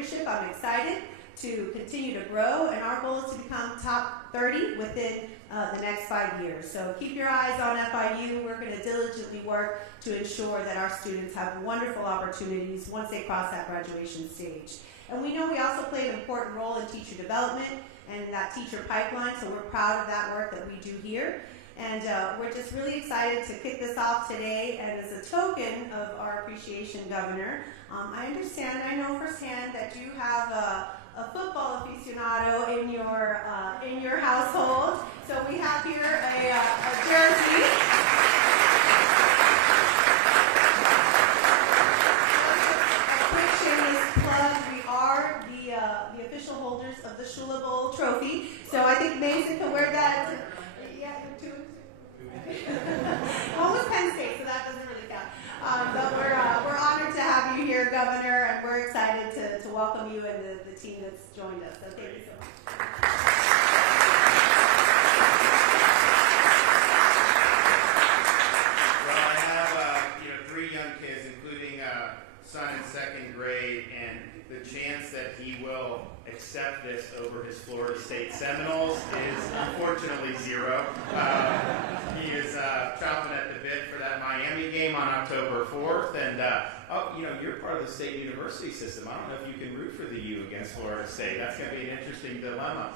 leadership, I'm excited to continue to grow, and our goal is to become top 30 within the next 5 years. So keep your eyes on FIU. We're going to diligently work to ensure that our students have wonderful opportunities once they cross that graduation stage. And we know we also play an important role in teacher development and that teacher pipeline, so we're proud of that work that we do here. And we're just really excited to kick this off today. And as a token of our appreciation, Governor, I understand, I know firsthand that you have a football aficionado in your household. So we have here a jersey. A quick shameless plug: we are the official holders of the Shula Bowl trophy. So I think Mason can wear that. Yeah, two. One was Penn State, so that doesn't really count. But we're honored to have you here, Governor, and we're excited to welcome you and the team that's joined us. So thank you so much. Well, I have 3 young kids, including a son in 2nd grade, and the chance that he will accept this over his Florida State Seminoles is unfortunately 0. He is chomping at the bit for that Miami game on October 4th, and you're part of the state university system. I don't know if you can root for the U against Florida State. That's going to be an interesting dilemma.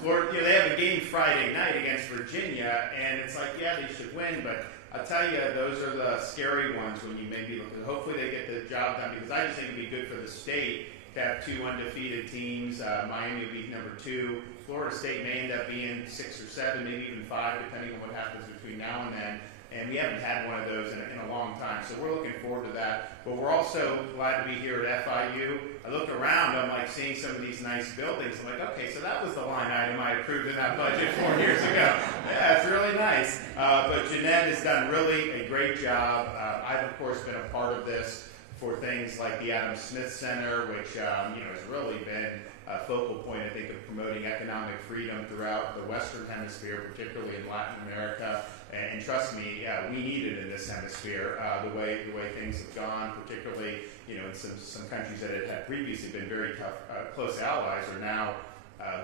Florida, they have a game Friday night against Virginia, and it's like, yeah, they should win, but I'll tell you, those are the scary ones when you maybe look at. Hopefully they get the job done, because I just think it'd be good for the state to have 2 undefeated teams. Miami will be number 2. Florida State may end up being 6 or 7, maybe even 5, depending on what happens between now and then. And we haven't had one of those in a long time, so we're looking forward to that. But we're also glad to be here at FIU. I look around, I'm like seeing some of these nice buildings. I'm like, okay, so that was the line item I approved in that budget 4 years ago. Yeah, it's really nice. But Jeanette has done really a great job. I've, of course, been a part of this for things like the Adam Smith Center, which has really been a focal point, I think, of promoting economic freedom throughout the Western Hemisphere, particularly in Latin America. And trust me, we need it in this hemisphere. The way things have gone, particularly in some countries that had previously been very tough, close allies, are now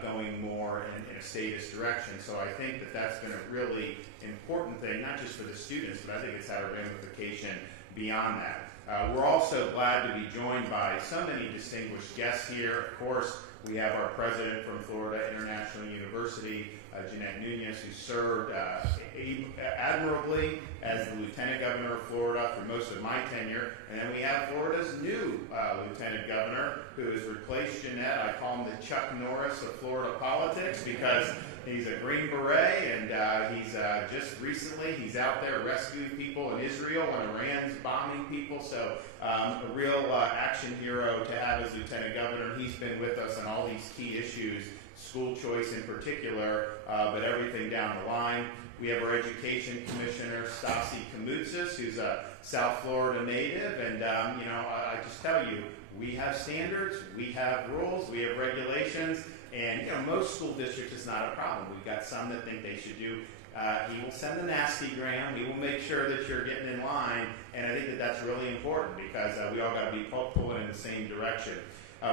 going more in a statist direction. So I think that's been a really important thing, not just for the students, but I think it's had a ramification beyond that. We're also glad to be joined by so many distinguished guests here. Of course, we have our president from Florida International University, Jeanette Nunez, who served admirably as the Lieutenant Governor of Florida for most of my tenure. And then we have Florida's new Lieutenant Governor, who has replaced Jeanette. I call him the Chuck Norris of Florida politics, because he's a Green Beret, and he's just recently, he's out there rescuing people in Israel when Iran's bombing people. So a real action hero to have as Lieutenant Governor. He's been with us on all these key issues, school choice in particular, but everything down the line. We have our Education Commissioner, Kamoutsas, who's a South Florida native, and I just tell you, we have standards, we have rules, we have regulations, and most school districts is not a problem. We've got some that think they should do. He will send the nasty gram. He will make sure that you're getting in line, and I think that's really important, because we all got to be pulling in the same direction.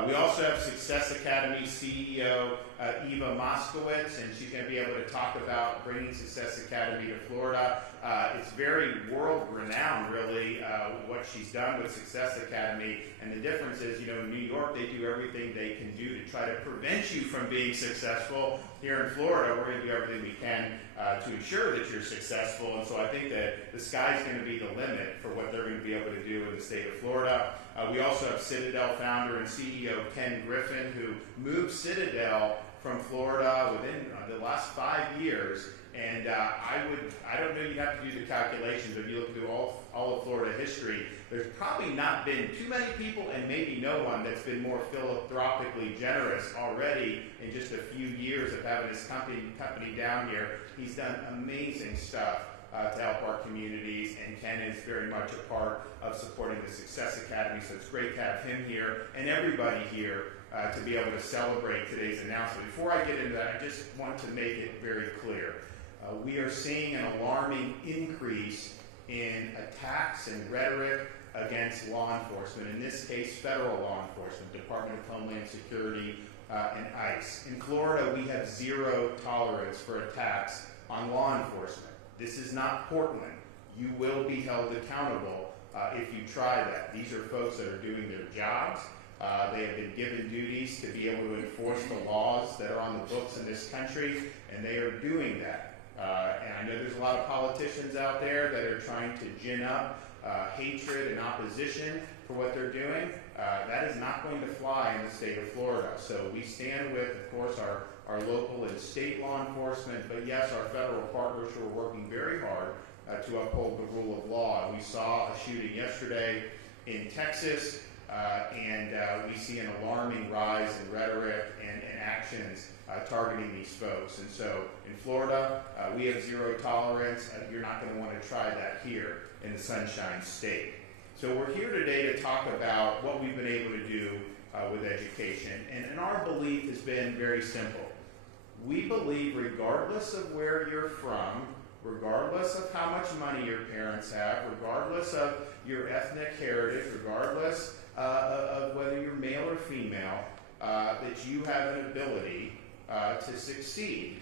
We also have Success Academy CEO Eva Moskowitz, and she's going to be able to talk about bringing Success Academy to Florida. It's very world-renowned, really, what she's done with Success Academy. And the difference is, in New York, they do everything they can do to try to prevent you from being successful. Here in Florida, we're going to do everything we can to ensure that you're successful. And so I think that the sky's going to be the limit for what they're going to be able to do in the state of Florida. We also have Citadel founder and CEO Ken Griffin, who moved Citadel from Florida within the last 5 years. And I don't know, you'd have to do the calculations, but if you look through all of Florida history, there's probably not been too many people, and maybe no one, that's been more philanthropically generous already in just a few years of having his company down here. He's done amazing stuff to help our communities, and Ken is very much a part of supporting the Success Academy, so it's great to have him here and everybody here to be able to celebrate today's announcement. Before I get into that, I just want to make it very clear. We are seeing an alarming increase in attacks and rhetoric against law enforcement, in this case federal law enforcement, Department of Homeland Security and ICE. In Florida, we have zero tolerance for attacks on law enforcement. This is not Portland. You will be held accountable if you try that. These are folks that are doing their jobs. They have been given duties to be able to enforce the laws that are on the books in this country, and they are doing that. And I know there's a lot of politicians out there that are trying to gin up hatred and opposition for what they're doing. That is not going to fly in the state of Florida. So we stand with, of course, our local and state law enforcement, but yes, our federal partners who are working very hard to uphold the rule of law. We saw a shooting yesterday in Texas, and we see an alarming rise in rhetoric and actions targeting these folks. And so in Florida, we have zero tolerance. You're not going to want to try that here in the Sunshine State. So we're here today to talk about what we've been able to do with education. And our belief has been very simple. We believe regardless of where you're from, regardless of how much money your parents have, regardless of your ethnic heritage, regardless of whether you're male or female, that you have an ability to succeed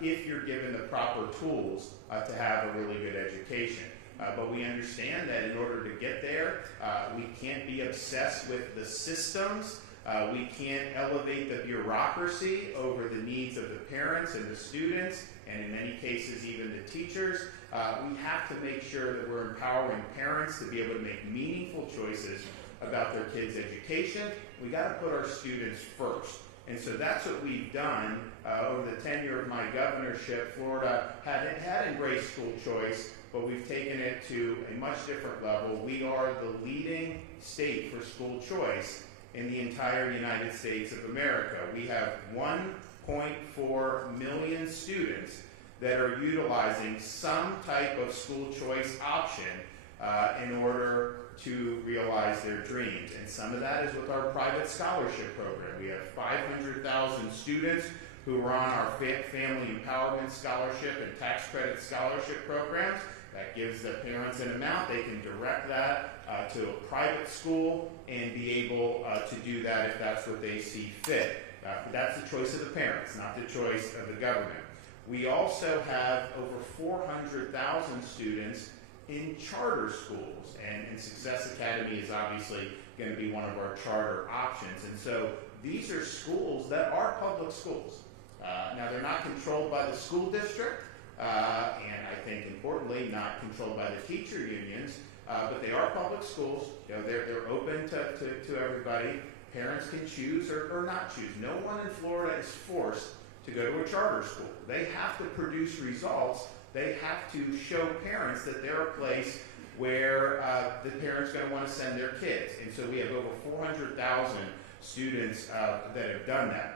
if you're given the proper tools to have a really good education. But we understand that in order to get there, we can't be obsessed with the systems. We can't elevate the bureaucracy over the needs of the parents and the students, and in many cases even the teachers. We have to make sure that we're empowering parents to be able to make meaningful choices about their kids' education. We got to put our students first. And so that's what we've done over the tenure of my governorship. Florida had embraced school choice, but we've taken it to a much different level. We are the leading state for school choice in the entire United States of America. We have 1.4 million students that are utilizing some type of school choice option in order to realize their dreams. And some of that is with our private scholarship program. We have 500,000 students who are on our Family Empowerment Scholarship and Tax Credit Scholarship programs. That gives the parents an amount. They can direct that to a private school and be able to do that if that's what they see fit. That's the choice of the parents, not the choice of the government. We also have over 400,000 students in charter schools, and Success Academy is obviously going to be one of our charter options. And so these are schools that are public schools. Now, they're not controlled by the school district, and I think importantly, not controlled by the teacher unions, but they are public schools. You know, they're open to everybody. Parents can choose or not choose. No one in Florida is forced to go to a charter school. They have to produce results. They have to show parents that they're a place where the parents are going to want to send their kids. And so we have over 400,000 students that have done that.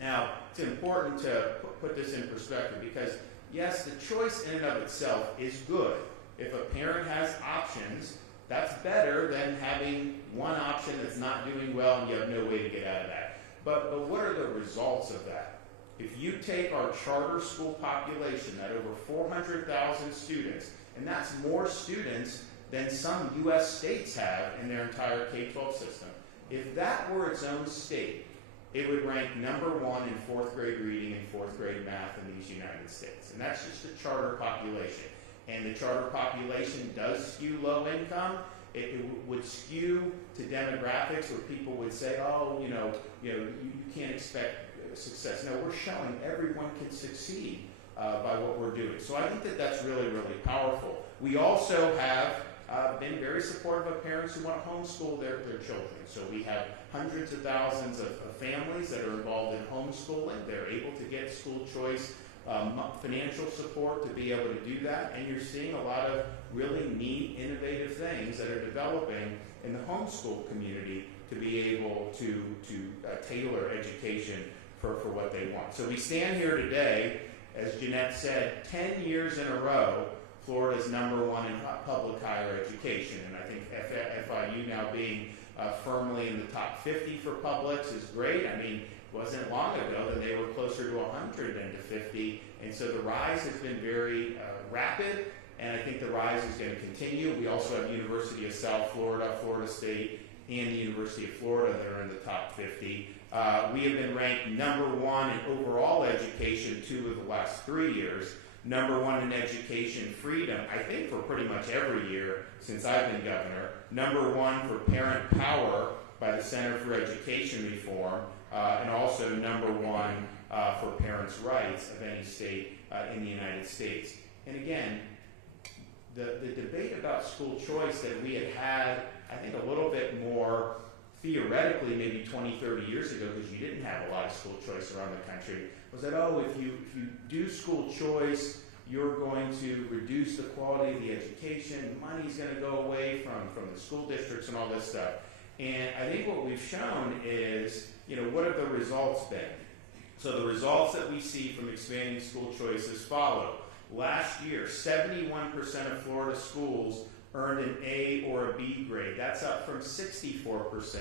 Now, it's important to put this in perspective because, yes, the choice in and of itself is good. If a parent has options, that's better than having one option that's not doing well and you have no way to get out of that. But what are the results of that? If you take our charter school population, that over 400,000 students, and that's more students than some U.S. states have in their entire K-12 system. If that were its own state, it would rank number one in fourth grade reading and fourth grade math in these United States. And that's just the charter population. And the charter population does skew low income. It would skew to demographics where people would say, oh, you can't expect success. No, we're showing everyone can succeed by what we're doing. So I think that that's really, really powerful. We also have been very supportive of parents who want to homeschool their children. So we have hundreds of thousands of families that are involved in homeschooling. They're able to get school choice financial support to be able to do that. And you're seeing a lot of really neat, innovative things that are developing in the homeschool community to be able to tailor education for what they want. So we stand here today, as Jeanette said, 10 years in a row, Florida's number one in public higher education. And I think FIU now being firmly in the top 50 for publics is great. I mean, it wasn't long ago that they were closer to 100 than to 50. And so the rise has been very rapid and I think the rise is going to continue. We also have University of South Florida, Florida State, and the University of Florida that are in the top 50. We have been ranked number 1 in overall education 2 of the last 3 years, number 1 in education freedom, I think for pretty much every year since I've been governor, number 1 for parent power by the Center for Education Reform, and also number 1 for parents' rights of any state in the United States. And again, the debate about school choice that we had, I think, a little bit more theoretically maybe 20, 30 years ago, because you didn't have a lot of school choice around the country, was that, oh, if you do school choice, you're going to reduce the quality of the education, money's going to go away from the school districts and all this stuff. And I think what we've shown is, what have the results been? So the results that we see from expanding school choice as follow. Last year, 71% of Florida schools earned an A or a B grade. That's up from 64%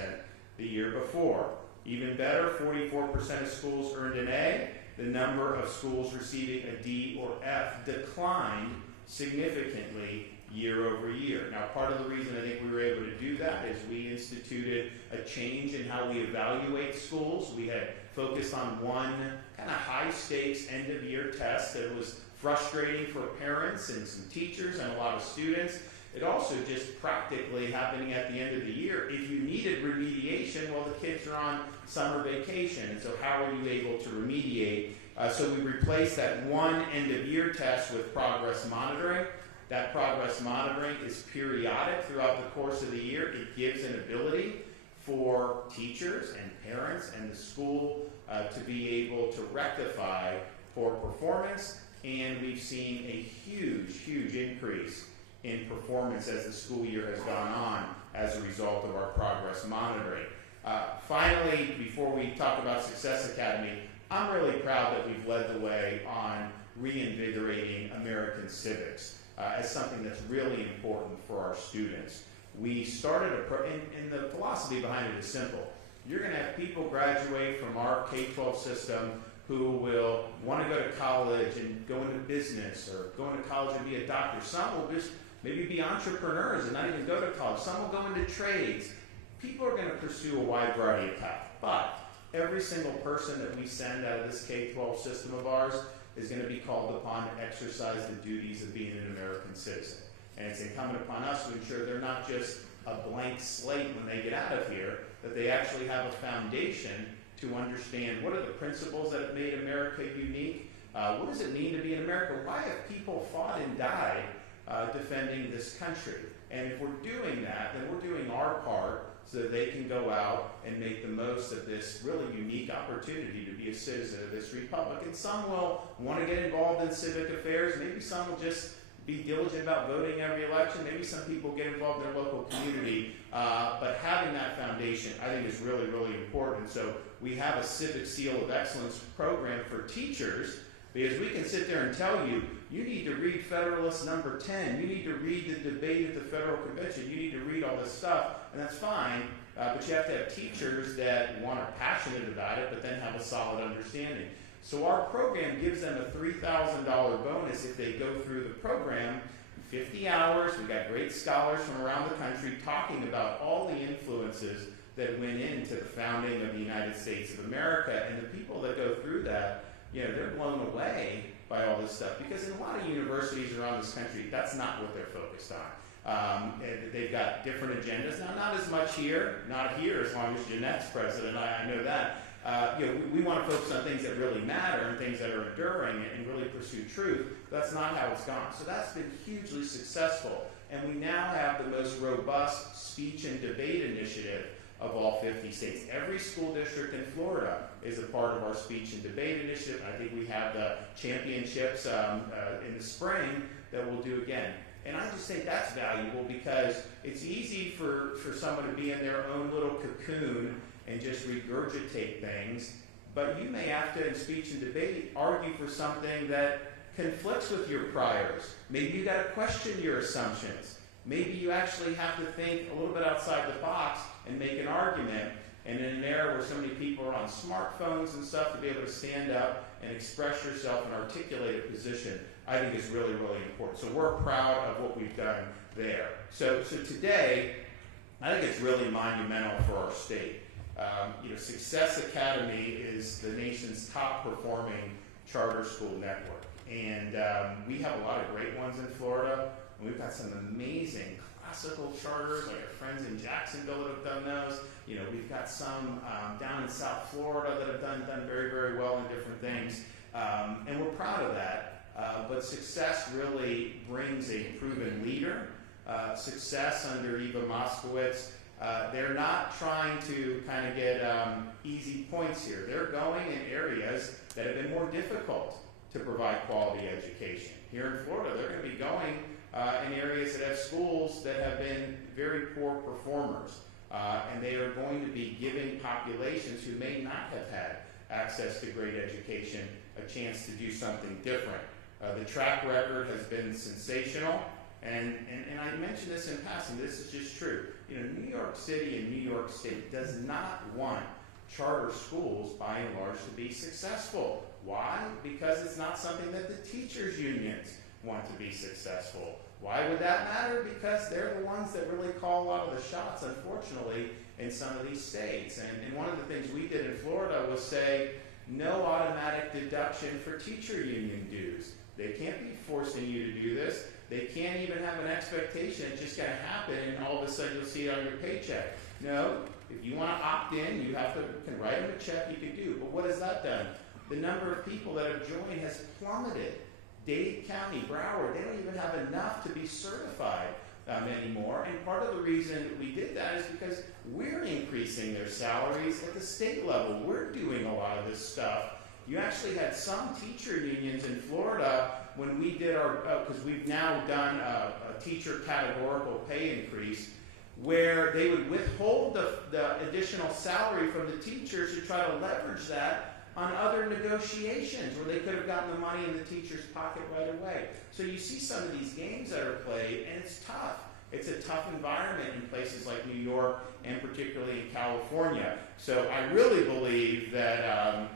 the year before. Even better, 44% of schools earned an A. The number of schools receiving a D or F declined significantly year over year. Now, part of the reason I think we were able to do that is we instituted a change in how we evaluate schools. We had focused on one kind of high-stakes end-of-year test that was frustrating for parents and some teachers and a lot of students. It also just practically happening at the end of the year. If you needed remediation, well, the kids are on summer vacation, and so how are you able to remediate? So we replaced that one end-of-year test with progress monitoring. That progress monitoring is periodic throughout the course of the year. It gives an ability for teachers and parents and the school to be able to rectify poor performance, and we've seen a huge, huge increase in performance as the school year has gone on as a result of our progress monitoring. Finally, before we talk about Success Academy, I'm really proud that we've led the way on reinvigorating American civics as something that's really important for our students. We started and the philosophy behind it is simple. You're going to have people graduate from our K-12 system who will want to go to college and go into business or go into college and be a doctor. Some will just maybe be entrepreneurs and not even go to college. Some will go into trades. People are going to pursue a wide variety of paths. But every single person that we send out of this K-12 system of ours is going to be called upon to exercise the duties of being an American citizen. And it's incumbent upon us to ensure they're not just a blank slate when they get out of here, that they actually have a foundation to understand what are the principles that have made America unique, what does it mean to be in America, why have people fought and died defending this country. And if we're doing that, then we're doing our part so that they can go out and make the most of this really unique opportunity to be a citizen of this republic. And some will want to get involved in civic affairs. Maybe some will just be diligent about voting every election. Maybe some people get involved in their local community. But having that foundation, I think, is really, really important. So we have a Civic Seal of Excellence program for teachers, because we can sit there and tell you, you need to read Federalist number 10, you need to read the debate at the Federal Convention, you need to read all this stuff, and that's fine, but you have to have teachers that, one, are passionate about it, but then have a solid understanding. So our program gives them a $3,000 bonus if they go through the program, 50 hours, we've got great scholars from around the country talking about all the influences that went into the founding of the United States of America, and the people that go through that, they're blown away by all this stuff, because in a lot of universities around this country, that's not what they're focused on. They've got different agendas. Now, not as much here, not here as long as Jeanette's president, I know that. We want to focus on things that really matter and things that are enduring and really pursue truth. That's not how it's gone. So that's been hugely successful. And we now have the most robust speech and debate initiative of all 50 states. Every school district in Florida is a part of our speech and debate initiative. I think we have the championships in the spring that we'll do again. And I just think that's valuable, because it's easy for someone to be in their own little cocoon and just regurgitate things, but you may have to, in speech and debate, argue for something that conflicts with your priors. Maybe you got to question your assumptions. Maybe you actually have to think a little bit outside the box and make an argument. And in an era where so many people are on smartphones and stuff, to be able to stand up and express yourself and articulate a position, I think is really, really important. So we're proud of what we've done there. So today, I think it's really monumental for our state. Success Academy is the nation's top performing charter school network. And we have a lot of great ones in Florida. And we've got some amazing classical charters, like our friends in Jacksonville that have done those. We've got some down in South Florida that have done very, very well in different things. And we're proud of that. But Success really brings a proven leader. Success under Eva Moskowitz, they're not trying to kind of get easy points here. They're going in areas that have been more difficult to provide quality education. Here in Florida, they're going to be going in areas that have schools that have been very poor performers. And they are going to be giving populations who may not have had access to great education a chance to do something different. The track record has been sensational. And I mentioned this in passing, this is just true. New York City and New York State does not want charter schools, by and large, to be successful. Why? Because it's not something that the teachers' unions want to be successful. Why would that matter? Because they're the ones that really call a lot of the shots, unfortunately, in some of these states. And one of the things we did in Florida was say, no automatic deduction for teacher union dues. They can't be forcing you to do this. They can't even have an expectation it's just going to happen and all of a sudden you'll see it on your paycheck. No, if you want to opt in, you can write them a check, you can do. But what has that done? The number of people that have joined has plummeted. Dade County, Broward, they don't even have enough to be certified anymore. And part of the reason we did that is because we're increasing their salaries at the state level. We're doing a lot of this stuff. You actually had some teacher unions in Florida when we did our, because we've now done a teacher categorical pay increase, where they would withhold the additional salary from the teachers to try to leverage that on other negotiations where they could have gotten the money in the teacher's pocket right away. So you see some of these games that are played, and it's tough. It's a tough environment in places like New York and particularly in California. So I really believe that,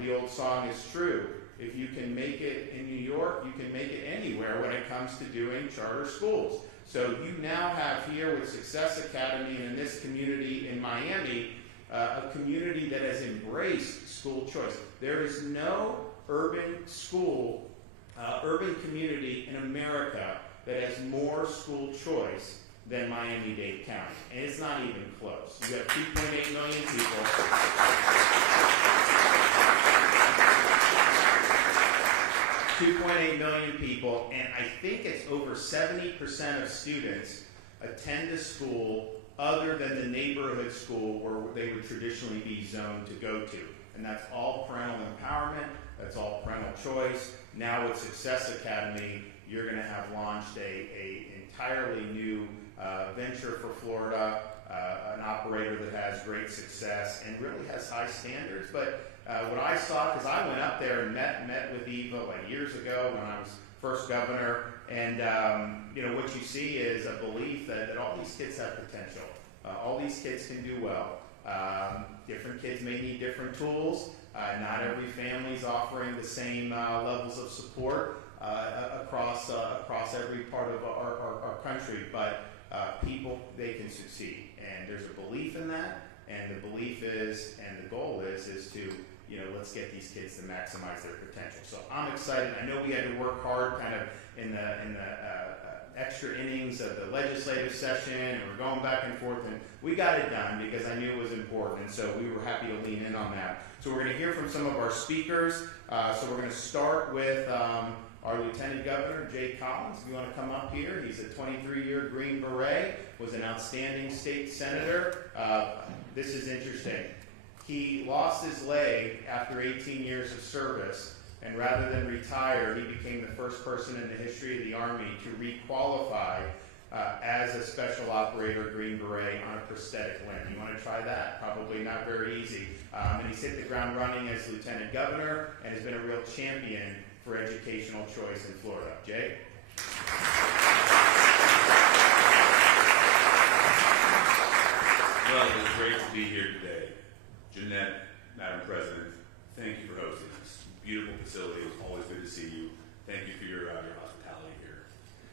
the old song is true. If you can make it in New York, you can make it anywhere when it comes to doing charter schools. So you now have here with Success Academy and in this community in Miami, a community that has embraced school choice. There is no urban community in America that has more school choice than Miami-Dade County. And it's not even close. You have 2.8 million people. 2.8 million people, and I think it's over 70% of students attend a school other than the neighborhood school where they would traditionally be zoned to go to. And that's all parental empowerment, that's all parental choice. Now with Success Academy, you're going to have launched a entirely new venture for Florida, an operator that has great success and really has high standards. But what I saw, because I went up there and met with Eva like years ago when I was first governor, and what you see is a belief that all these kids have potential. All these kids can do well. Different kids may need different tools. Not every family is offering the same levels of support across every part of our country, but people, they can succeed. And there's a belief in that, and the belief is, and the goal is to, let's get these kids to maximize their potential. So I'm excited. I know we had to work hard kind of in the extra innings of the legislative session, and we're going back and forth, and we got it done because I knew it was important, and so we were happy to lean in on that. So we're going to hear from some of our speakers. So we're going to start with our Lieutenant Governor, Jay Collins. If you want to come up here, he's a 23-year Green Beret, was an outstanding state senator. This is interesting. He lost his leg after 18 years of service, and rather than retire, he became the first person in the history of the Army to re-qualify as a special operator Green Beret on a prosthetic limb. You want to try that? Probably not very easy. And he's hit the ground running as Lieutenant Governor and has been a real champion for educational choice in Florida. Jay? Well, it's great to be here today. Jeanette, Madam President, thank you for hosting us. Beautiful facility. It was always good to see you. Thank you for your hospitality here.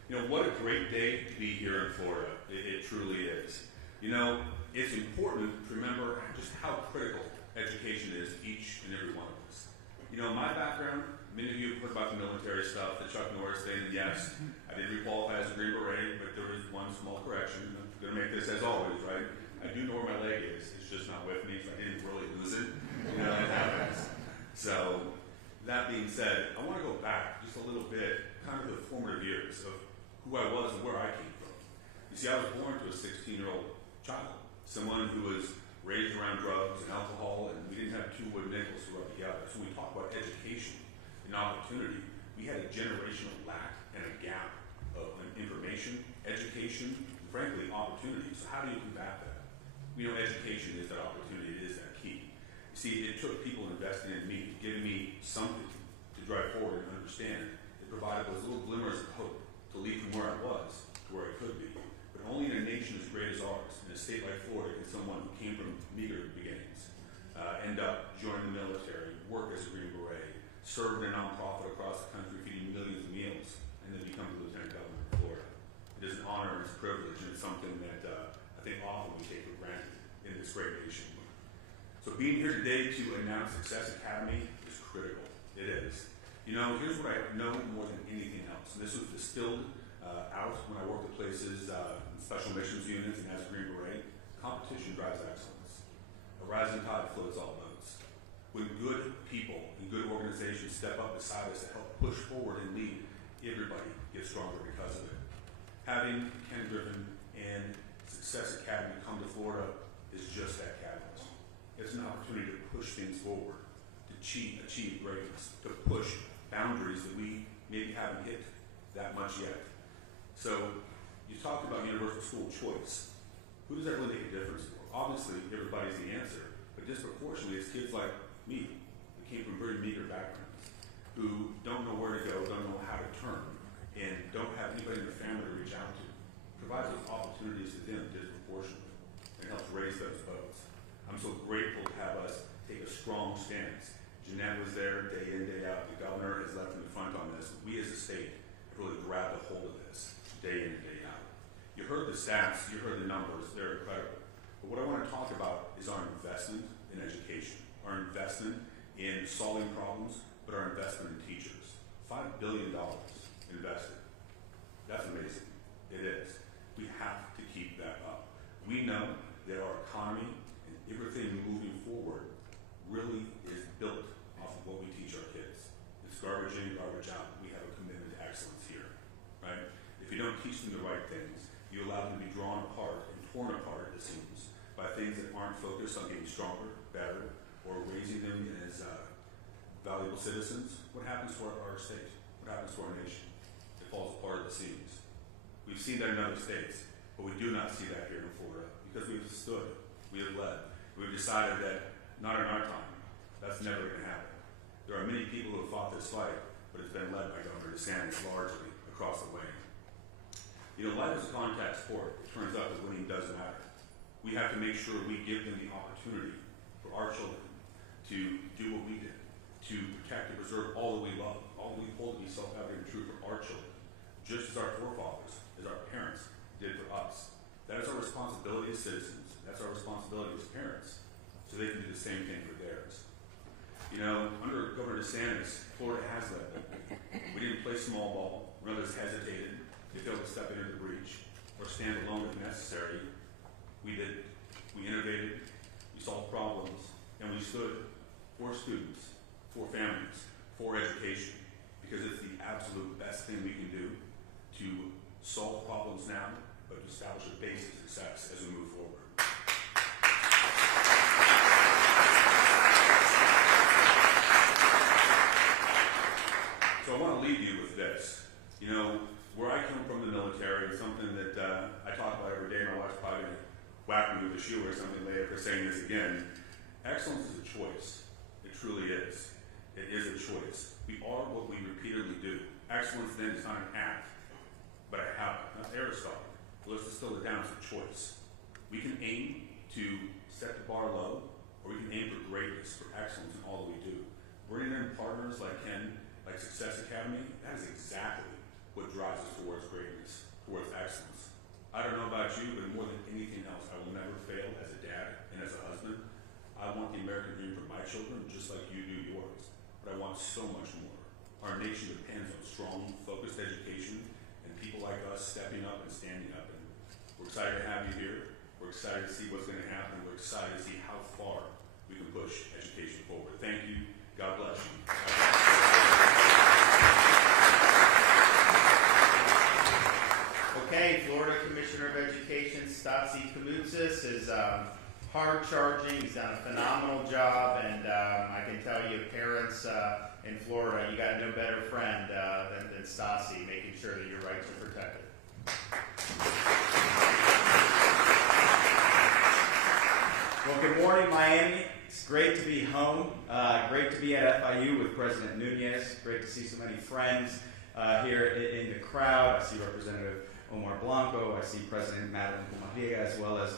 You know, what a great day to be here in Florida. It truly is. You know, it's important to remember just how critical education is to each and every one of us. You know, my background, many of you have heard about the military stuff, the Chuck Norris thing. Yes, I did requalify as a Green Beret, but there is one small correction. I'm going to make this as always, right? I do know where my leg is. It's just not with me, so I didn't really lose it. You know, it happens. So, that being said, I want to go back just a little bit, kind of the formative years of who I was and where I came from. You see, I was born to a 16-year-old child, someone who was raised around drugs and alcohol, and we didn't have two wooden nickels to rub together. So when we talk about education and opportunity, we had a generational lack and a gap of information, education, and frankly, opportunity. So how do you combat that? You know, education is that opportunity, it is that key. You see, it took people investing in me, giving me something to drive forward and understand. It provided those little glimmers of hope to lead from where I was to where I could be. But only in a nation as great as ours, in a state like Florida, can someone who came from meager beginnings end up joining the military, work as a Green Beret, serve in a nonprofit across the country, feeding millions of meals, and then become the Lieutenant Governor of Florida. It is an honor and it's a privilege, and it's something that I think often we take for granted in this great nation. So being here today to announce Success Academy is critical. It is. You know, here's what I know more than anything else. And this was distilled out when I worked at places in special missions units and as a Green Beret. Competition drives excellence. A rising tide floats all boats. When good people and good organizations step up beside us to help push forward and lead, everybody gets stronger because of it. Having Ken Griffin and Success Academy come to Florida is just that catalyst. It's an opportunity to push things forward, to achieve greatness, to push boundaries that we maybe haven't hit that much yet. So, you talked about universal school choice. Who does that really make a difference for? Obviously, everybody's the answer, but disproportionately, it's kids like me, who came from very meager backgrounds, who don't know where to go, don't know how to turn, and don't have anybody in the family to reach out to. Provides those opportunities to them disproportionately, and helps raise those boats. I'm so grateful to have us take a strong stance. Jeanette was there day in, day out. The governor has left in the front on this. We as a state have really grabbed a hold of this day in and day out. You heard the stats, you heard the numbers, they're incredible. But what I want to talk about is our investment in education, our investment in solving problems, but our investment in teachers. $5 billion invested. That's amazing. It is. We have to keep that up. We know that our economy and everything moving forward really is built off of what we teach our kids. It's garbage in, garbage out. We have a commitment to excellence here, right? If you don't teach them the right things, you allow them to be drawn apart and torn apart, it seems, by things that aren't focused on getting stronger, better, or raising them as valuable citizens. What happens to our state? What happens to our nation? It falls apart at the seams. We've seen that in other states, but we do not see that here in Florida because we've stood, we have led. We've decided that not in our time. That's never going to happen. There are many people who have fought this fight, but it's been led by Governor DeSantis largely across the way. You know, life is a contact sport. It turns out that winning doesn't matter. We have to make sure we give them the opportunity for our children to do what we did, to protect and preserve all that we love, all that we hold to be self-evident and true for our children, just as our forefathers, as our parents did for us. That is our responsibility as citizens. That's our responsibility as parents, so they can do the same thing for theirs. You know, under Governor DeSantis, Florida has led them. We didn't play small ball. When others hesitated, they failed to step into the breach or stand alone if necessary. We did. We innovated. We solved problems, and we stood for students, for families, for education, because it's the absolute best thing we can do to solve problems now, but to establish a base of success as we move forward. So I want to leave you with this. You know, where I come from, the military, is something that I talk about every day. My wife's probably going to whack me with a shoe or something later for saying this again. Excellence is a choice. It truly is. It is a choice. We are what we repeatedly do. Excellence then is not an act, but a habit. That's Aristotle. Let's distill it down to a choice. We can aim to set the bar low, or we can aim for greatness, for excellence in all that we do. Bringing in partners like Ken, like Success Academy, that is exactly what drives us towards greatness, towards excellence. I don't know about you, but more than anything else, I will never fail as a dad and as a husband. I want the American dream for my children just like you do yours, but I want so much more. Our nation depends on strong, focused education and people like us stepping up and standing up. And we're excited to have you here. We're excited to see what's going to happen. We're excited to see how far we can push education forward. Thank you. God bless you. Okay, Florida Commissioner of Education, Kamoutsas, is hard-charging. He's done a phenomenal job, and I can tell you, parents in Florida, you got no better friend than Stasi, making sure that your rights are protected. Well, good morning, Miami. It's great to be home. Great to be at FIU with President Nunez. Great to see so many friends here in the crowd. I see Representative Omar Blanco. I see President Madeline Maria, as well as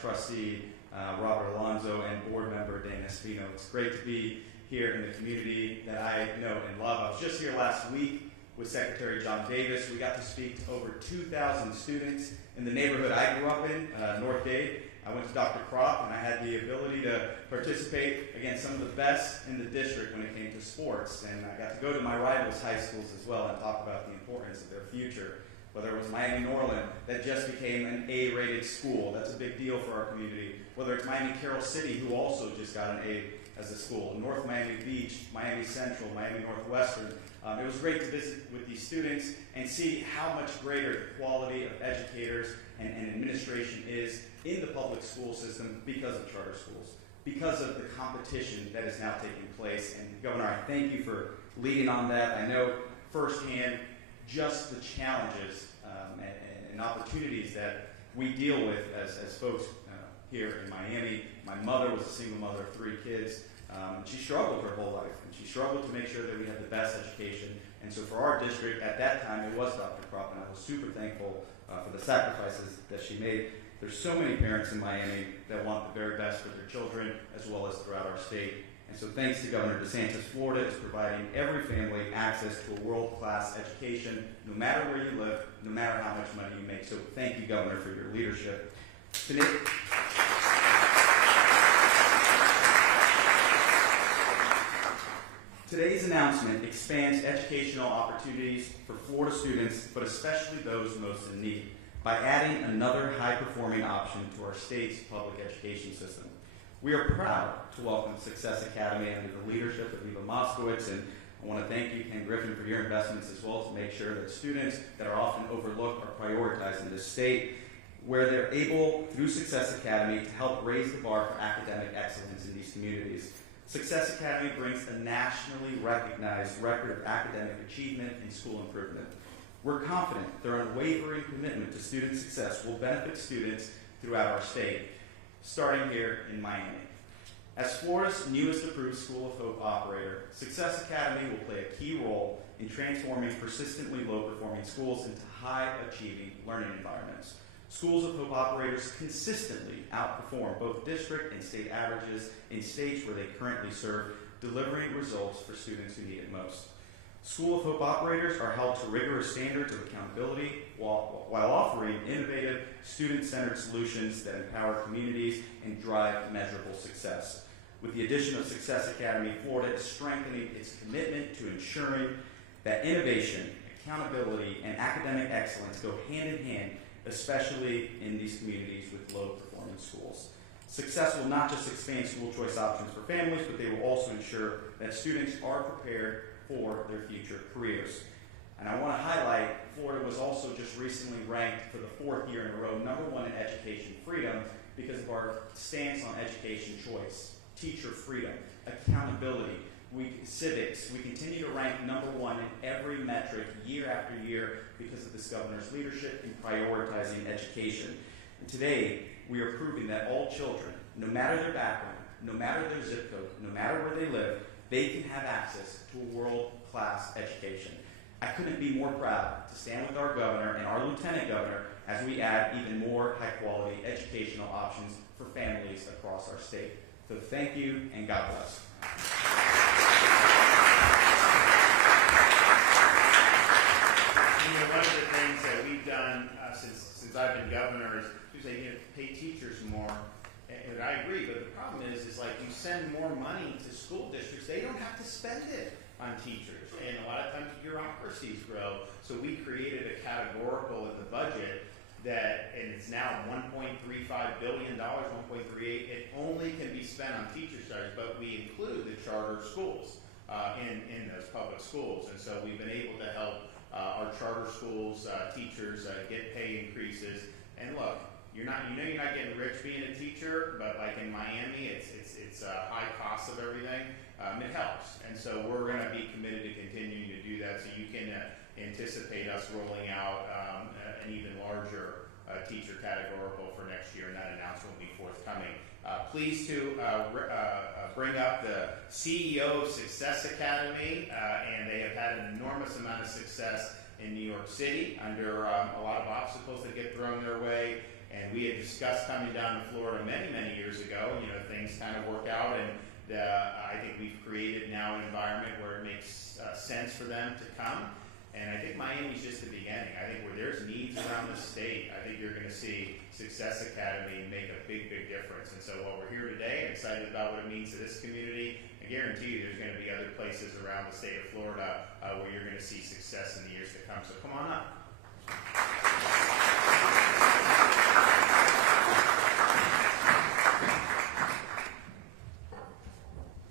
Trustee Robert Alonzo and Board Member Dana Espino. It's great to be here in the community that I know and love. I was just here last week with Secretary John Davis. We got to speak to over 2,000 students in the neighborhood I grew up in, Northgate. I went to Dr. Kropp, and I had the ability to participate against some of the best in the district when it came to sports. And I got to go to my rivals' high schools as well and talk about the importance of their future. Whether it was Miami Norland, that just became an A-rated school. That's a big deal for our community. Whether it's Miami Carroll City, who also just got an A as a school. North Miami Beach, Miami Central, Miami Northwestern. It was great to visit with these students and see how much greater the quality of educators and administration is in the public school system because of charter schools, because of the competition that is now taking place. And Governor, I thank you for leading on that. I know firsthand just the challenges and opportunities that we deal with as folks here in Miami. My mother was a single mother of 3 kids. She struggled her whole life, and she struggled to make sure that we had the best education. And so for our district, at that time, it was Dr. Kropp, and I was super thankful for the sacrifices that she made. There's so many parents in Miami that want the very best for their children, as well as throughout our state. And so thanks to Governor DeSantis, Florida is providing every family access to a world-class education, no matter where you live, no matter how much money you make. So thank you, Governor, for your leadership. Today's announcement expands educational opportunities for Florida students, but especially those most in need, by adding another high-performing option to our state's public education system. We are proud to welcome Success Academy under the leadership of Eva Moskowitz, and I want to thank you, Ken Griffin, for your investments as well to make sure that students that are often overlooked are prioritized in this state, where they're able, through Success Academy, to help raise the bar for academic excellence in these communities. Success Academy brings a nationally recognized record of academic achievement and school improvement. We're confident their unwavering commitment to student success will benefit students throughout our state, starting here in Miami. As Florida's newest approved School of Hope operator, Success Academy will play a key role in transforming persistently low-performing schools into high-achieving learning environments. Schools of Hope operators consistently outperform both district and state averages in states where they currently serve, delivering results for students who need it most. School of Hope operators are held to rigorous standards of accountability while offering innovative, student-centered solutions that empower communities and drive measurable success. With the addition of Success Academy, Florida is strengthening its commitment to ensuring that innovation, accountability, and academic excellence go hand in hand, especially in these communities with low-performing schools. Success will not just expand school choice options for families, but they will also ensure that students are prepared for their future careers. And I want to highlight, Florida was also just recently ranked for the 4th year in a row #1 in education freedom because of our stance on education choice, teacher freedom, accountability, civics. We continue to rank #1 in every metric year after year because of this governor's leadership in prioritizing education. And today, we are proving that all children, no matter their background, no matter their zip code, no matter where they live, they can have access to a world-class education. I couldn't be more proud to stand with our governor and our lieutenant governor as we add even more high-quality educational options for families across our state. So thank you, and God bless. one of the things that we've done since I've been governor is to say, pay teachers more. And I agree, but the problem is like you send more money to school districts, they don't have to spend it on teachers. And a lot of times bureaucracies grow. So we created a categorical in the budget and it's now $1.35 billion, 1.38. It only can be spent on teacher salaries, but we include the charter schools in those public schools. And so we've been able to help our charter schools teachers get pay increases. And look, you're not getting rich being a teacher, but like in Miami, it's a high cost of everything. It helps, and so we're going to be committed to continuing to do that. So you can anticipate us rolling out an even larger teacher categorical for next year, and that announcement will be forthcoming. Pleased to bring up the CEO of Success Academy, and they have had an enormous amount of success in New York City under a lot of obstacles that get thrown their way. And we had discussed coming down to Florida many, many years ago. Things kind of work out, and I think we've created now an environment where it makes sense for them to come. And I think Miami's just the beginning. I think where there's needs around the state, I think you're going to see Success Academy make a big, big difference. And so while we're here today, I'm excited about what it means to this community. I guarantee you there's going to be other places around the state of Florida where you're going to see success in the years to come. So come on up.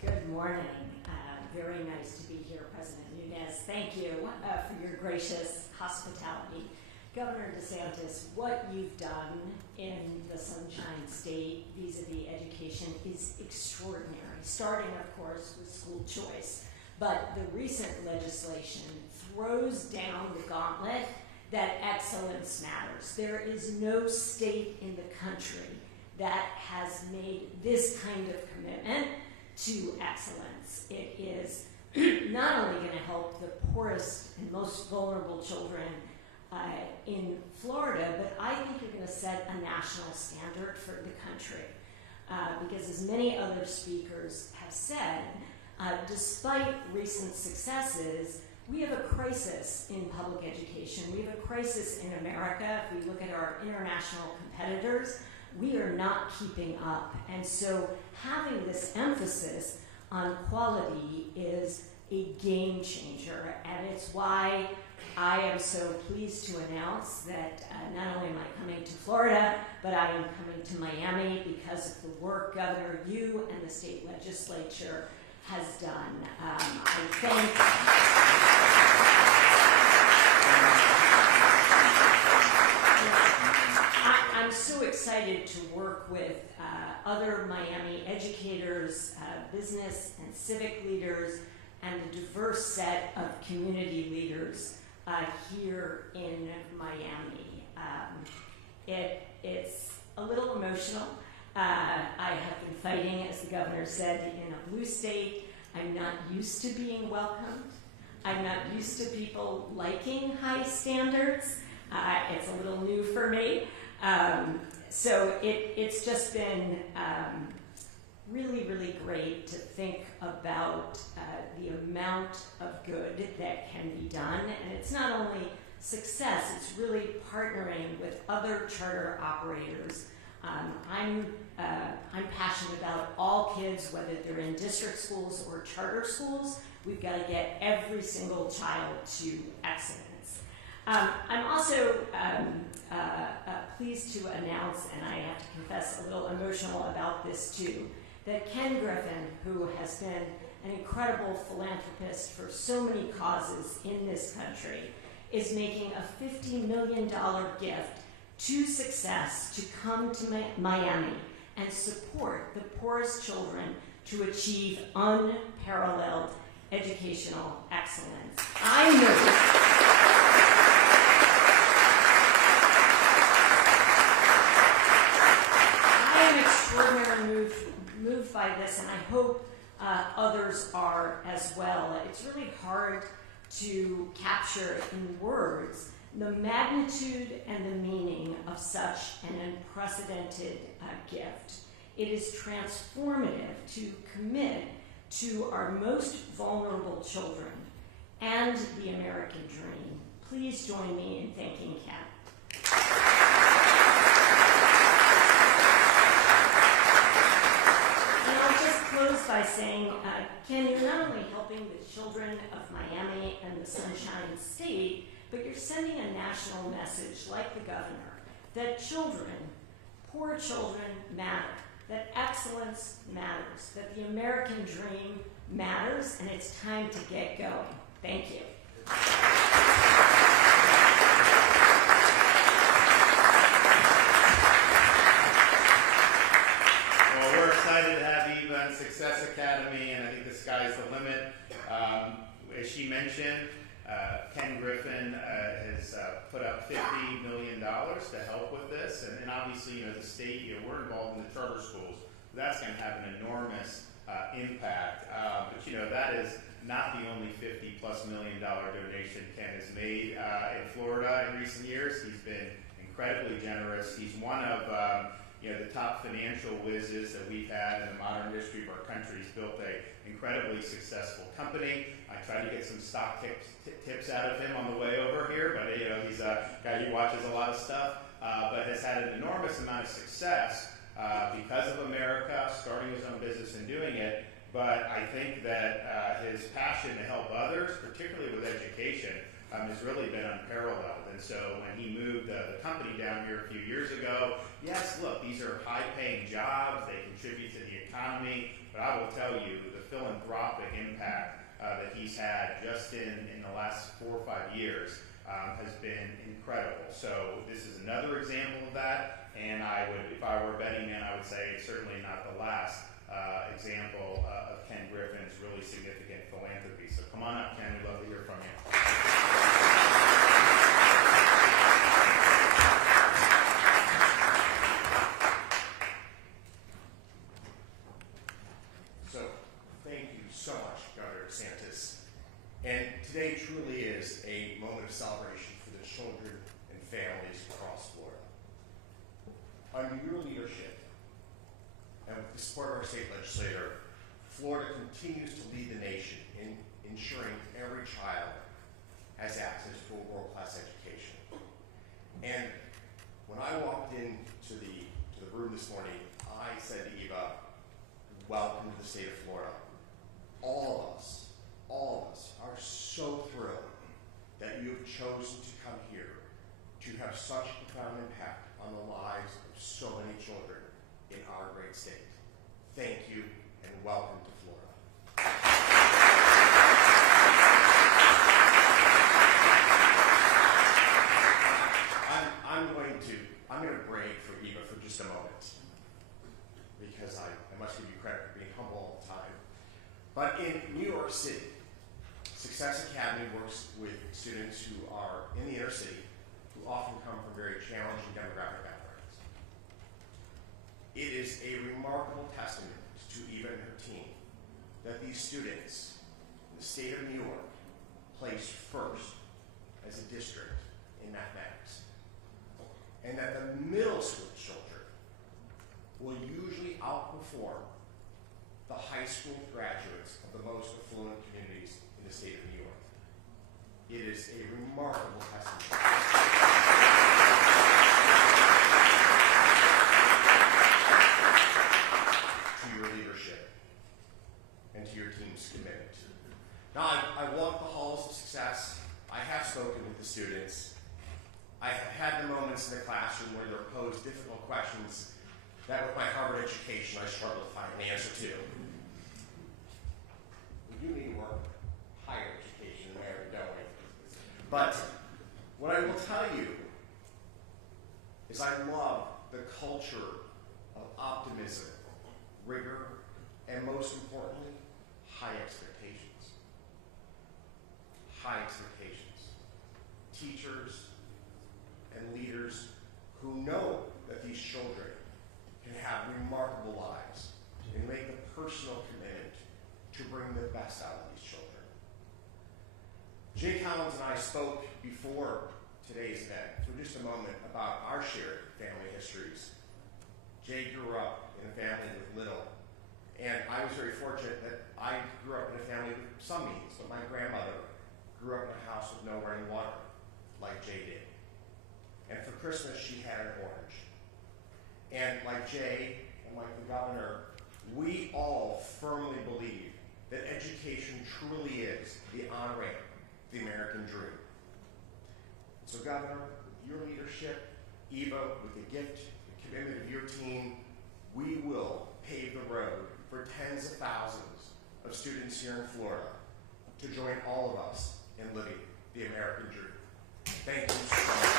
Good morning. Very nice to be here, President Nunes. Thank you for your gracious hospitality. Governor DeSantis, what you've done in the Sunshine State vis-a-vis education is extraordinary, starting, of course, with school choice. But the recent legislation throws down the gauntlet that excellence matters. There is no state in the country that has made this kind of commitment to excellence. It is not only going to help the poorest and most vulnerable children in Florida, but I think you're going to set a national standard for the country. Because as many other speakers have said, despite recent successes, we have a crisis in public education. We have a crisis in America. If we look at our international competitors, we are not keeping up. And so having this emphasis on quality is a game changer. And it's why I am so pleased to announce that not only am I coming to Florida, but I am coming to Miami because of the work, Governor, you and the state legislature has done. I thank I'm so excited to work with other Miami educators, business and civic leaders, and the diverse set of community leaders here in Miami. It's a little emotional. I have been fighting, as the governor said, in a blue state. I'm not used to being welcomed. I'm not used to people liking high standards. It's a little new for me. So it's just been really, really great to think about the amount of good that can be done. And it's not only success, it's really partnering with other charter operators. I'm passionate about all kids, whether they're in district schools or charter schools. We've got to get every single child to excellence. I'm also pleased to announce, and I have to confess a little emotional about this too, that Ken Griffin, who has been an incredible philanthropist for so many causes in this country, is making a $50 million gift to Success to come to Miami and support the poorest children to achieve unparalleled educational excellence. I am extraordinarily moved by this, and I hope others are as well. It's really hard to capture in words the magnitude and the meaning of such an unprecedented gift. It is transformative to commit to our most vulnerable children and the American dream. Please join me in thanking Ken. And I'll just close by saying, Ken, you're not only helping the children of Miami and the Sunshine State, but you're sending a national message, like the governor, that children, poor children, matter, that excellence matters, that the American dream matters, and it's time to get going. Thank you. Well, we're excited to have Eva in Success Academy, and I think the sky's the limit. As she mentioned, Ken Griffin has put up $50 million to help with this, and obviously, the state, we're involved in the charter schools. That's going to have an enormous impact, but that is not the only $50+ million donation Ken has made in Florida in recent years. He's been incredibly generous. He's one of the top financial whizzes that we've had in the modern history of our country. He's built an incredibly successful company. I tried to get some stock tips out of him on the way over here, but he's a guy who watches a lot of stuff, but has had an enormous amount of success because of America, starting his own business and doing it. But I think that his passion to help others, particularly with education, has really been unparalleled. And so when he moved the company down here a few years ago, yes, look, these are high-paying jobs. They contribute to the economy. But I will tell you, the philanthropic impact that he's had just in the last 4 or 5 years has been incredible. So this is another example of that. And I would, if I were a betting man, I would say it's certainly not the last example of Ken Griffin's really significant philanthropy. So come on up, Ken. We'd love to hear from you. So, thank you so much, Governor DeSantis. And today truly is a moment of celebration for the children and families across Florida. Under your leadership, and with the support of our state legislator, Florida continues to lead the nation in ensuring every child has access to a world-class education. And when I walked into the room this morning, I said to Eva, welcome to the state of Florida. All of us are so thrilled that you have chosen to come here to have such a profound impact on the lives of so many children in our great state. Thank you and welcome to Florida. I'm going to brag for Eva for just a moment, because I must give you credit for being humble all the time. But in New York City, Success Academy works with students who are in the inner city, who often come from very challenging demographic backgrounds. It is a remarkable testament to Eva and her team that these students in the state of New York placed first as a district in mathematics. And that the middle school children will usually outperform the high school graduates of the most affluent communities in the state of New York. It is a remarkable testament to your leadership and to your team's commitment. Now, I walked the halls of success. I have spoken with the students. I have had the moments in the classroom where they're posed difficult questions that with my Harvard education I struggle to find an answer to. We do need to work higher education and where we're going. But what I will tell you is I love the culture of optimism, rigor, and most importantly, high expectations. High expectations. Teachers and leaders who know that these children can have remarkable lives and make the personal commitment to bring the best out of these children. Jay Collins and I spoke before today's event for just a moment about our shared family histories. Jay grew up in a family with little, and I was very fortunate that I grew up in a family with some means, but my grandmother grew up in a house with no running water. like Jay did. And for Christmas, she had an orange. And like Jay and like the governor, we all firmly believe that education truly is the on-ramp to the American dream. So Governor, with your leadership, Eva, with the gift, the commitment of your team, we will pave the road for tens of thousands of students here in Florida to join all of us in living the American dream. Thank you so much.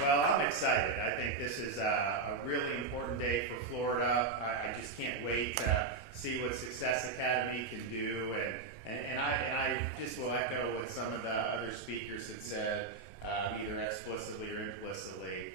Well, I'm excited. I think this is a really important day for Florida. I just can't wait to see what Success Academy can do, and I just will echo what some of the other speakers had said, either explicitly or implicitly.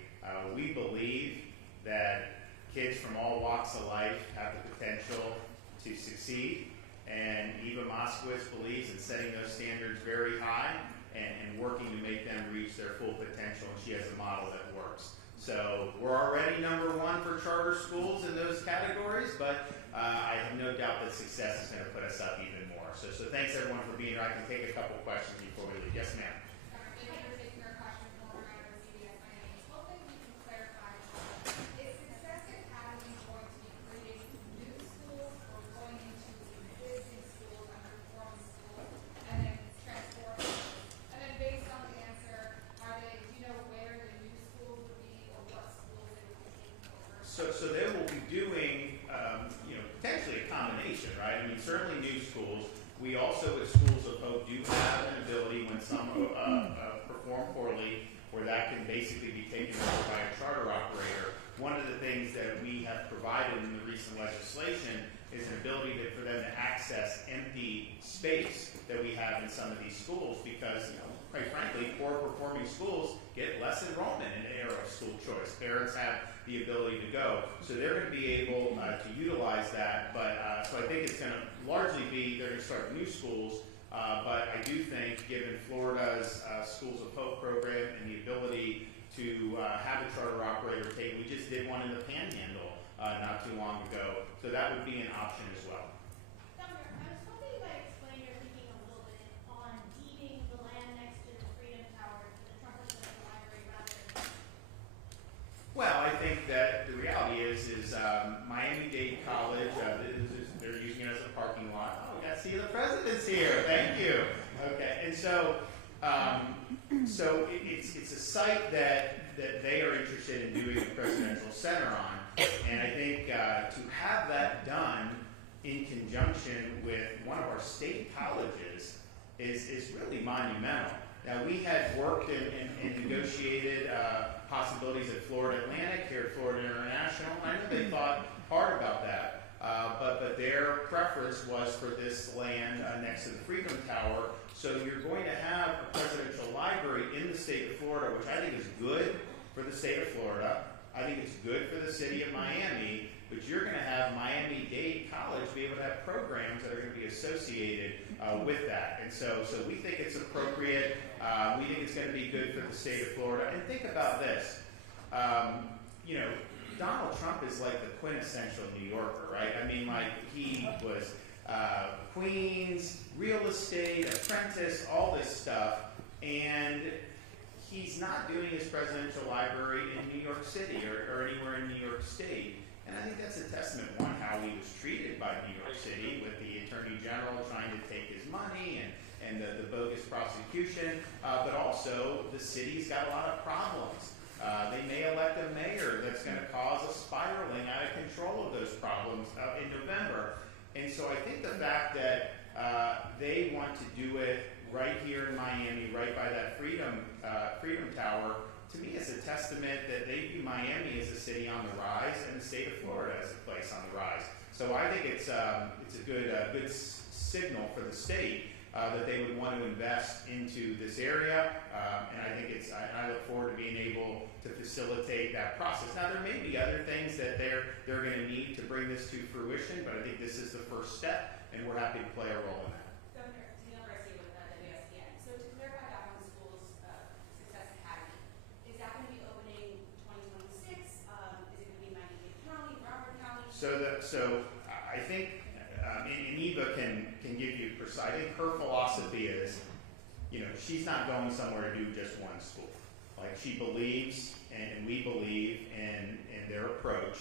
We believe that kids from all walks of life have the potential to succeed, and Eva Moskowitz believes in setting those standards very high and working to make them reach their full potential, and she has a model that works. So we're already number one for charter schools in those categories, but I have no doubt that Success is going to put us up even more. So thanks everyone for being here. I can take a couple questions before we leave. Yes, ma'am. So they will be doing, potentially a combination, right? I mean, certainly new schools. We also, at Schools of Hope, do have an ability when some perform poorly, where that can basically be taken over by a charter operator. One of the things that we have provided in the recent legislation is an ability for them to access empty space that we have in some of these schools, because, quite frankly, poor performing schools get less enrollment in the era of school choice. Parents have the ability to go, so they're going to be able to utilize that. But so I think it's going to largely be they're going to start new schools. But I do think, given Florida's Schools of Hope program and the ability to have a charter operator take, we just did one in the Panhandle not too long ago, so that would be an option as well. Governor, I was hoping you might explain your thinking a little bit on deeding the land next to the Freedom Tower to the Trump Presidential Library rather than. Well, I think that the reality is Miami-Dade College, they're using it as a parking lot. Oh, we got to see the president's here. Thank you. Okay, and so it's a site that they are interested in doing a presidential center on, and I think to have that done in conjunction with one of our state colleges is really monumental. Now, we had worked and negotiated possibilities at Florida Atlantic, here at Florida International. I know they thought hard about that, but their preference was for this land next to the Freedom Tower. So you're going to have a presidential library in the state of Florida, which I think is good for the state of Florida. I think it's good for the city of Miami, but you're going to have Miami-Dade College be able to have programs that are going to be associated with that. And so we think it's appropriate. We think it's going to be good for the state of Florida. And think about this. Donald Trump is like the quintessential New Yorker, right? I mean, like, he was Queens, real estate, apprentice, all this stuff. And he's not doing his presidential library in New York City or anywhere in New York State. And I think that's a testament, one, how he was treated by New York City, with the Attorney General trying to take his money and the bogus prosecution, but also the city's got a lot of problems. They may elect a mayor that's going to cause a spiraling out of control of those problems in November. And so I think the fact that they want to do it right here in Miami, right by that Freedom Tower, to me is a testament that they view Miami as a city on the rise and the state of Florida as a place on the rise. So I think it's a good signal for the state that they would want to invest into this area, and I think I look forward to being able to facilitate that process. Now, there may be other things that they're going to need to bring this to fruition, but I think this is the first step, and we're happy to play a role in that. Governor, Danielle Garcia with WSPN. So to clarify that on the school's Success Academy, is that going to be opening 2026? Is it going to be she's not going somewhere to do just one school. Like, she believes, and we believe in their approach.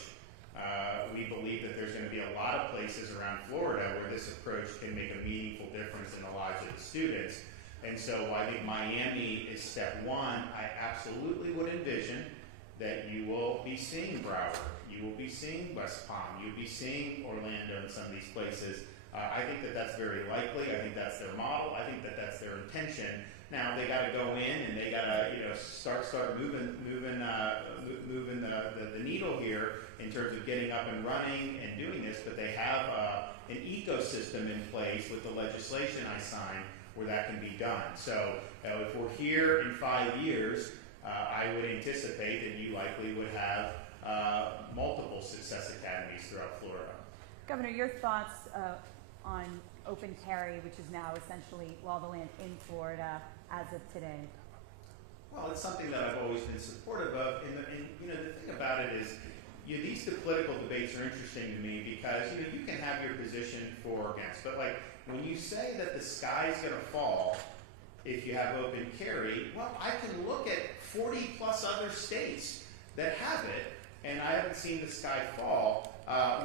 We believe that there's going to be a lot of places around Florida where this approach can make a meaningful difference in the lives of the students. And so I think Miami is step one. I absolutely would envision that you will be seeing Broward, you will be seeing West Palm, you'll be seeing Orlando and some of these places. I think that that's very likely. I think that's their model. I think that that's their intention. Now they got to go in and they got to start moving the needle here in terms of getting up and running and doing this. But they have an ecosystem in place with the legislation I signed where that can be done. So if we're here in 5 years, I would anticipate that you likely would have multiple success academies throughout Florida. Governor, your thoughts on open carry, which is now essentially law of the land in Florida as of today? Well, it's something that I've always been supportive of. And the thing about it is, these political debates are interesting to me because, you can have your position for or against. But, like, when you say that the sky's going to fall if you have open carry, well, I can look at 40 plus other states that have it, and I haven't seen the sky fall.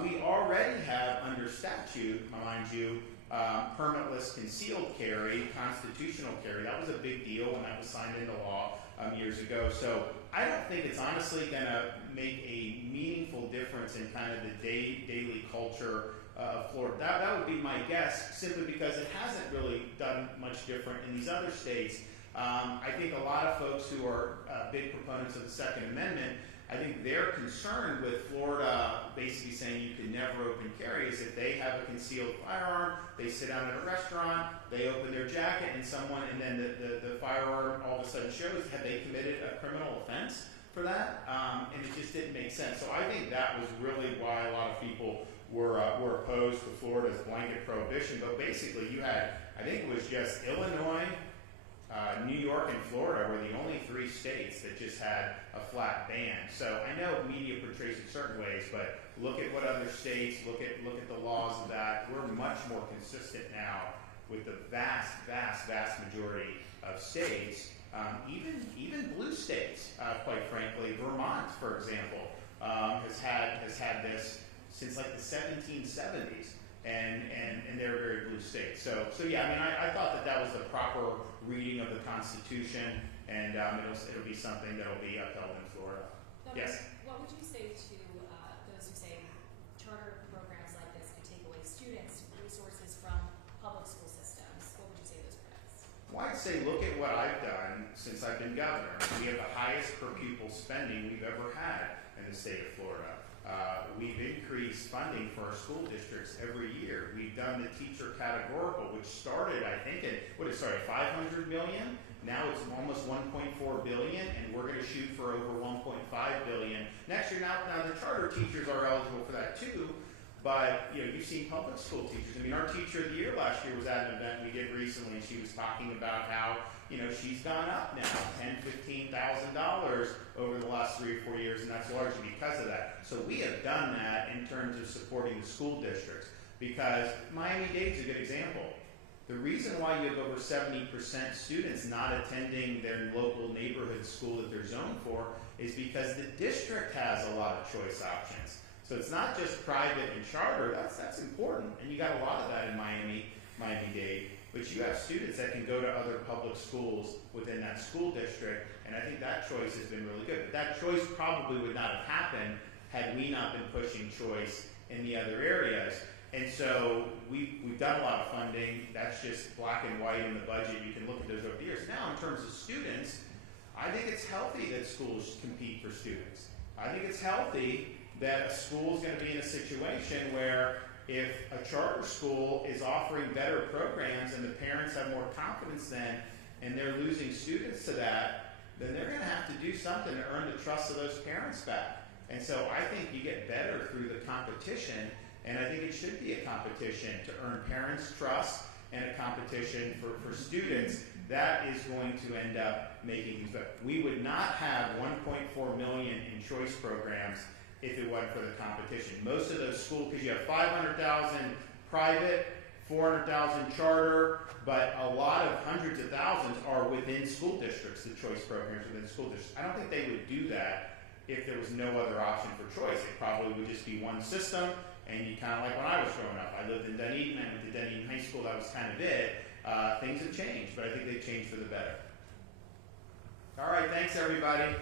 We already have under statute, mind you, permitless concealed carry, constitutional carry. That was a big deal when that was signed into law years ago. So I don't think it's honestly going to make a meaningful difference in kind of the daily culture of Florida. That would be my guess, simply because it hasn't really done much different in these other states. I think a lot of folks who are big proponents of the Second Amendment, I think they're concerned with Florida basically saying you can never open carry is if they have a concealed firearm, they sit down at a restaurant, they open their jacket, and then the firearm all of a sudden shows, have they committed a criminal offense for that? And it just didn't make sense. So I think that was really why a lot of people were opposed to Florida's blanket prohibition. But basically you had, I think it was just Illinois, New York, and Florida were the only 3 states that just had a flat ban. So I know media portrays it certain ways, but look at what other states, look at the laws of that. We're much more consistent now with the vast majority of states, even blue states, quite frankly. Vermont, for example, has had this since like the 1770s. And they're a very blue state. So yeah, I mean, I thought that was the proper reading of the Constitution, and it'll be something that'll be upheld in Florida. Yes. What would you say to those who say charter programs like this could take away students' resources from public school systems? What would you say to those critics? Well, I'd say look at what I've done since I've been governor. We have the highest per pupil spending we've ever had in the state of Florida. We've increased funding for our school districts every year. We've done the teacher categorical, which started, I think, at $500 million. Now it's almost $1.4 billion, and we're going to shoot for over $1.5 billion next year. Now the charter teachers are eligible for that too. But you've seen public school teachers. I mean, our teacher of the year last year was at an event we did recently. She was talking about how she's gone up now $10,000, $15,000 over the last 3 or 4 years, and that's largely because of that. So we have done that in terms of supporting the school districts, because Miami-Dade's a good example. The reason why you have over 70% students not attending their local neighborhood school that they're zoned for is because the district has a lot of choice options. So it's not just private and charter. That's important, and you got a lot of that in Miami-Dade. But you have students that can go to other public schools within that school district, and I think that choice has been really good. But that choice probably would not have happened had we not been pushing choice in the other areas. And so we've done a lot of funding. That's just black and white in the budget. You can look at those over the years. Now, in terms of students, I think it's healthy that schools compete for students. I think it's healthy that a school is going to be in a situation where if a charter school is offering better programs and the parents have more confidence then, and they're losing students to that, then they're going to have to do something to earn the trust of those parents back. And so I think you get better through the competition, and I think it should be a competition to earn parents' trust and a competition for students. That is going to end up making things better. We would not have 1.4 million in choice programs if it wasn't for the competition. Most of those schools, because you have 500,000 private, 400,000 charter, but a lot of hundreds of thousands are within school districts, the choice programs within school districts. I don't think they would do that if there was no other option for choice. It probably would just be one system, and you kind of like when I was growing up. I lived in Dunedin, I went to Dunedin High School, that was kind of it. Things have changed, but I think they've changed for the better. All right, thanks everybody.